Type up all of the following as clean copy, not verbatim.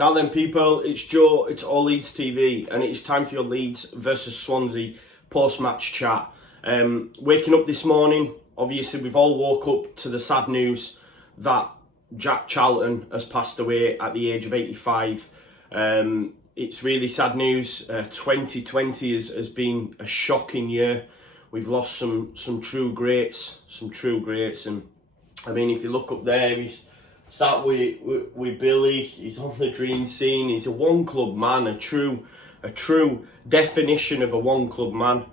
Now then, people, it's Joe, it's All Leeds TV, and it's time for your Leeds versus Swansea post-match chat. Waking up this morning, obviously we've all woke up to the sad news that Jack Charlton has passed away at the age of 85. It's really sad news. 2020 has been a shocking year. We've lost some true greats, and I mean, if you look up there, he's sat with Billy. He's on the dream scene. He's a one club man, a true definition of a one club man.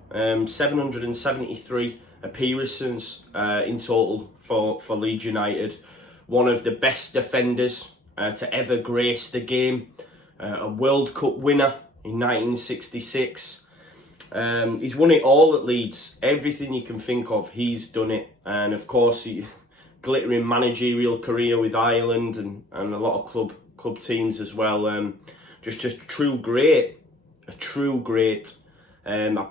773 appearances in total for Leeds United. One of the best defenders to ever grace the game. A World Cup winner in 1966. He's won it all at Leeds. Everything you can think of, he's done it. And of course, glittering managerial career with Ireland and a lot of club teams as well. Just a true great. I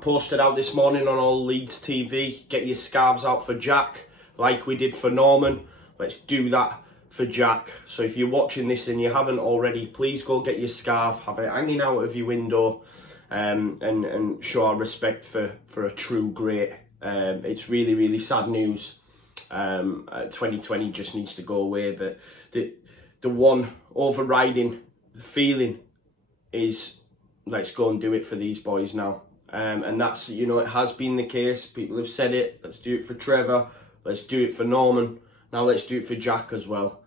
posted out this morning on All Leeds TV. Get your scarves out for Jack, like we did for Norman. Let's do that for Jack. So if you're watching this and you haven't already, please go get your scarf, have it hanging out of your window, and show our respect for a true great. It's really sad news. 2020 just needs to go away, but the one overriding feeling is, let's go and do it for these boys now. And that's, it has been the case. People have said it. Let's do it for Trevor. Let's do it for Norman. Now let's do it for Jack as well.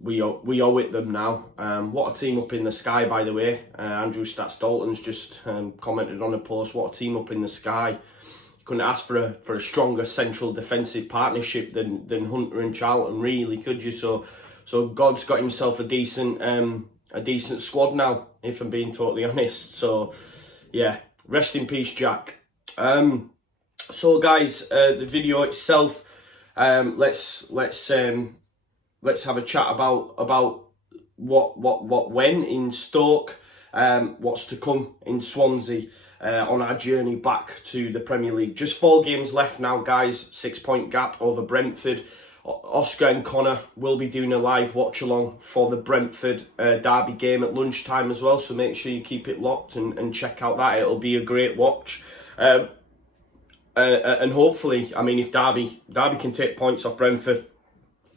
We owe it them now. What a team up in the sky, by the way. Andrew Stats Dalton's just commented on a post. What a team up in the sky. You couldn't ask for a stronger central defensive partnership than Hunter and Charlton, really, could you? So God's got himself a decent squad now, if I'm being totally honest. So yeah, rest in peace, Jack. So guys, the video itself. Let's have a chat about what went in Stoke, what's to come in Swansea on our journey back to the Premier League. Just 4 games left now, guys. 6-point gap over Brentford. Oscar and Conor will be doing a live watch along for the Brentford derby game at lunchtime as well. So make sure you keep it locked and check out that. It'll be a great watch. And hopefully, I mean, if Derby can take points off Brentford,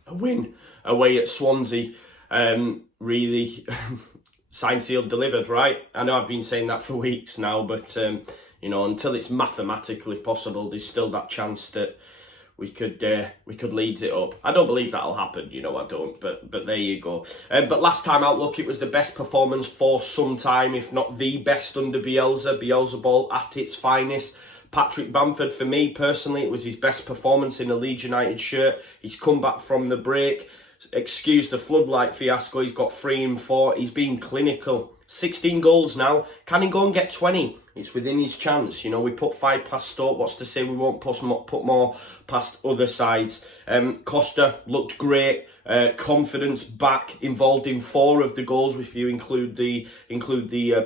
a win away at Swansea, really signed, sealed, delivered, right? I know I've been saying that for weeks now, but until it's mathematically possible, there's still that chance that we could Leeds it up. I don't believe that'll happen, I don't, but there you go. But last time out, look, it was the best performance for some time, if not the best under Bielsa ball at its finest. Patrick Bamford, for me personally, it was his best performance in a Leeds United shirt. He's come back from the break. Excuse the floodlight fiasco. He's got 3 and 4. He's been clinical. 16 goals now. Can he go and get 20? It's within his chance. We put 5 past Stoke. What's to say we won't put more past other sides? Costa looked great. Confidence back, involved in 4 of the goals if you include the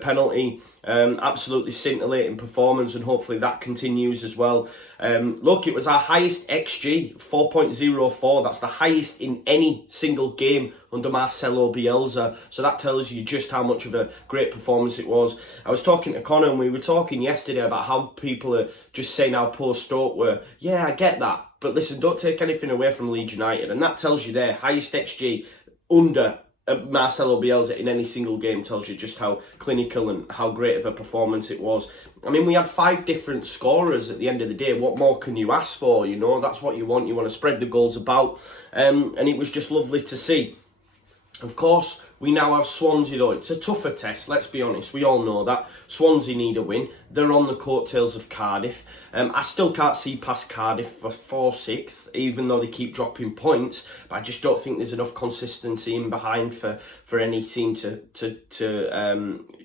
penalty. Absolutely scintillating performance, and hopefully that continues as well. Look, it was our highest XG, 4.04. That's the highest in any single game under Marcelo Bielsa. So that tells you just how much of a great performance it was. I was talking to Conor, and we were talking yesterday about how people are just saying how poor Stoke were. Yeah, I get that. But listen, don't take anything away from Leeds United. And that tells you there, highest XG under Marcelo Bielsa in any single game, tells you just how clinical and how great of a performance it was. I mean, we had 5 different scorers at the end of the day. What more can you ask for? That's what you want. You want to spread the goals about. And it was just lovely to see. Of course, we now have Swansea though. It's a tougher test, let's be honest. We all know that. Swansea need a win. They're on the coattails of Cardiff. I still can't see past Cardiff for 4-6th, even though they keep dropping points. But I just don't think there's enough consistency in behind for any team to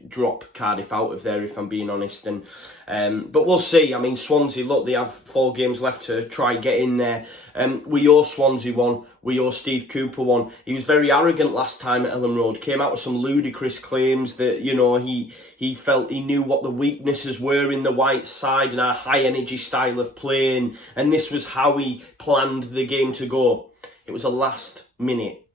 drop Cardiff out of there, if I'm being honest. But we'll see. I mean, Swansea, look, they have 4 games left to try get in there. We owe Swansea one. We owe Steve Cooper one. He was very arrogant last time at Ellen Road. Came out with some ludicrous claims that, he felt he knew what the weaknesses were in the white side and our high energy style of playing. And this was how he planned the game to go. It was a last minute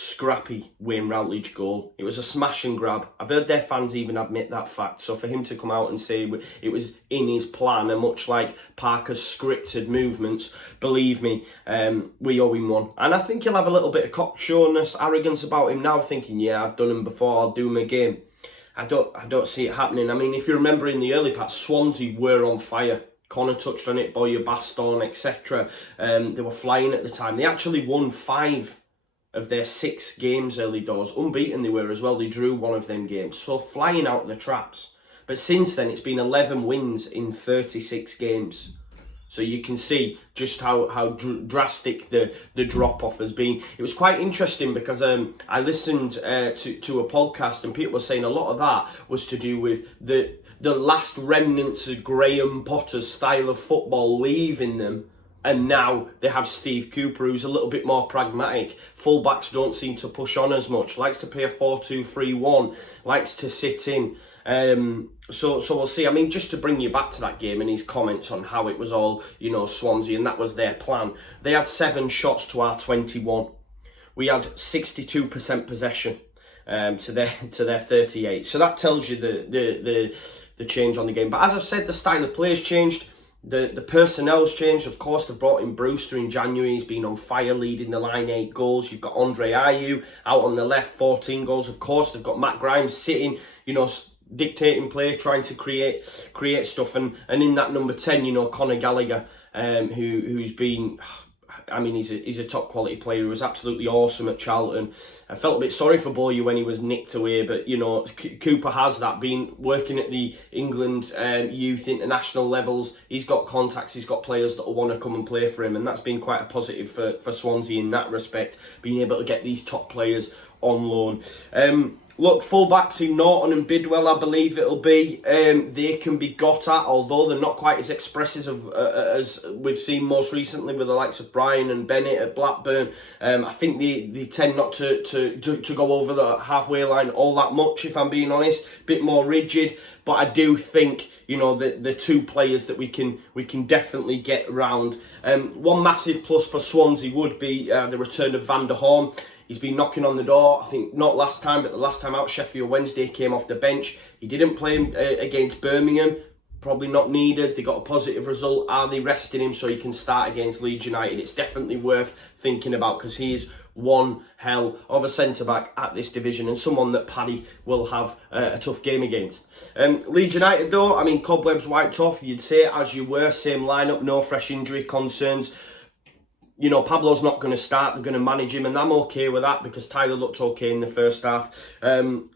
scrappy Wayne Routledge goal. It was a smash and grab. I've heard their fans even admit that fact. So for him to come out and say it was in his plan, and much like Parker's scripted movements, believe me, we owe him one. And I think he'll have a little bit of cocksureness, arrogance about him now, thinking, yeah, I've done him before, I'll do him again. I don't see it happening. I mean, if you remember in the early part, Swansea were on fire. Conor touched on it, Boya Baston, etc. They were flying at the time. They actually won 5 of their 6 games early doors. Unbeaten they were as well. They drew one of them games. So flying out the traps. But since then, it's been 11 wins in 36 games. So you can see just how drastic the drop-off has been. It was quite interesting because I listened to a podcast, and people were saying a lot of that was to do with the last remnants of Graham Potter's style of football leaving them. And now they have Steve Cooper, who's a little bit more pragmatic. Fullbacks don't seem to push on as much. Likes to play a 4-2-3-1. Likes to sit in. So we'll see. I mean, just to bring you back to that game and his comments on how it was all, Swansea, and that was their plan. They had 7 shots to our 21. We had 62% possession to their 38. So that tells you the change on the game. But as I've said, the style of play has changed. The personnel's changed. Of course, they've brought in Brewster in January. He's been on fire, leading the line, 8 goals. You've got Andre Ayew out on the left, 14 goals. Of course, they've got Matt Grimes sitting, dictating play, trying to create stuff. And in that number 10, Conor Gallagher, who's been... I mean, he's a top quality player. He was absolutely awesome at Charlton. I felt a bit sorry for Boya when he was nicked away, but Cooper has that, been working at the England youth international levels. He's got contacts, he's got players that will want to come and play for him, and that's been quite a positive for Swansea in that respect, being able to get these top players on loan. Look, fullbacks in Norton and Bidwell, I believe it'll be. They can be got at, although they're not quite as expressive as we've seen most recently with the likes of Bryan and Bennett at Blackburn. I think they tend not to go over the halfway line all that much, if I'm being honest. A bit more rigid, but I do think the 2 players that we can definitely get round. One massive plus for Swansea would be the return of Van der Horn. He's been knocking on the door. I think not last time, but the last time out, Sheffield Wednesday, came off the bench. He didn't play against Birmingham. Probably not needed. They got a positive result. Are they resting him so he can start against Leeds United? It's definitely worth thinking about, because he is one hell of a centre-back at this division, and someone that Paddy will have a tough game against. Leeds United though, I mean, cobwebs wiped off. You'd say it as you were. Same lineup, no fresh injury concerns. Pablo's not going to start. They're going to manage him, and I'm okay with that because Tyler looked okay in the first half.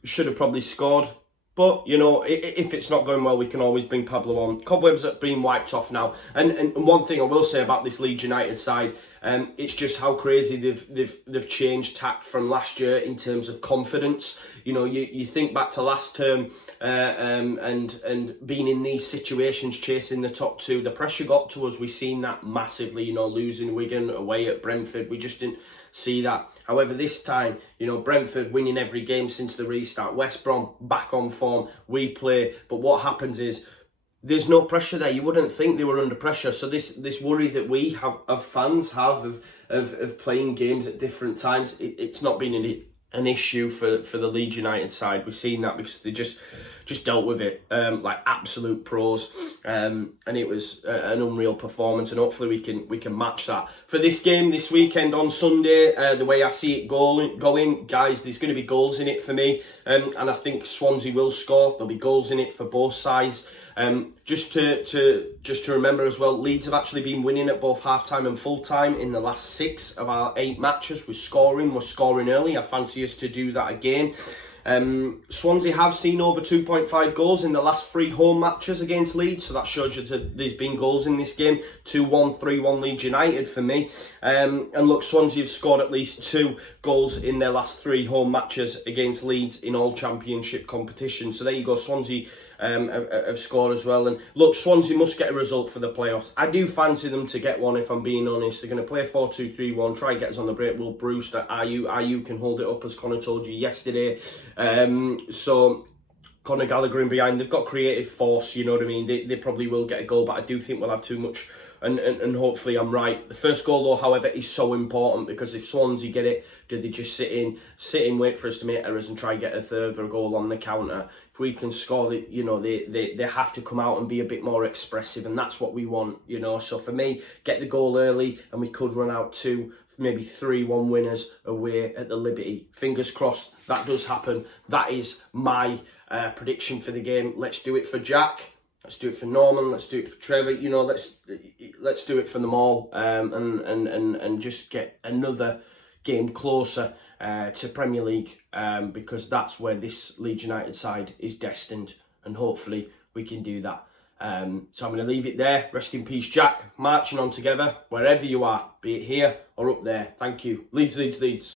Should have probably scored. But, if it's not going well, we can always bring Pablo on. Cobwebs have been wiped off now. And one thing I will say about this Leeds United side, it's just how crazy they've changed tact from last year in terms of confidence. You think back to last term and being in these situations, chasing the top 2, the pressure got to us. We've seen that massively, losing Wigan away at Brentford. We just didn't see that. However, this time, Brentford winning every game since the restart. West Brom back on form. We play. But what happens is there's no pressure there. You wouldn't think they were under pressure. So this worry that we have, of fans have, of playing games at different times, it's not been an issue for the Leeds United side. We've seen that because they just dealt with it like absolute pros, and it was an unreal performance, and hopefully we can match that for this game this weekend on Sunday. The way I see it going, guys, there's going to be goals in it for me, and I think Swansea will score. There'll be goals in it for both sides. Just to remember as well, Leeds have actually been winning at both half-time and full-time in the last 6 of our 8 matches. We're scoring early. I fancy us to do that again. Swansea have seen over 2.5 goals in the last 3 home matches against Leeds, so that shows you that there's been goals in this game. 2-1, 3-1 Leeds United for me. And look, Swansea have scored at least 2 goals in their last 3 home matches against Leeds in all championship competitions. So there you go, Swansea have scored as well. And look, Swansea must get a result for the playoffs. I do fancy them to get one, if I'm being honest. They're going to play 4-2-3-1, try and get us on the break. Will Brewster, Ayew can hold it up, as Conor told you yesterday. So Conor Gallagher in behind, they've got creative force, you know what I mean? They probably will get a goal, but I do think we'll have too much and hopefully I'm right. The first goal though, however, is so important, because if Swansea get it, do they just sit in, wait for us to make errors and try and get a third or a goal on the counter? If we can score, you know, they have to come out and be a bit more expressive, and that's what we want, you know. So for me, get the goal early, and we could run out 2, maybe 3-1 winners away at the Liberty. Fingers crossed that does happen. That is my prediction for the game. Let's do it for Jack. Let's do it for Norman. Let's do it for Trevor. You know, let's do it for them all, and just get another game closer to Premier League, because that's where this Leeds United side is destined, and hopefully we can do that. So I'm going to leave it there. Rest in peace, Jack. Marching on together, wherever you are, be it here or up there. Thank you. Leeds, Leeds, Leeds.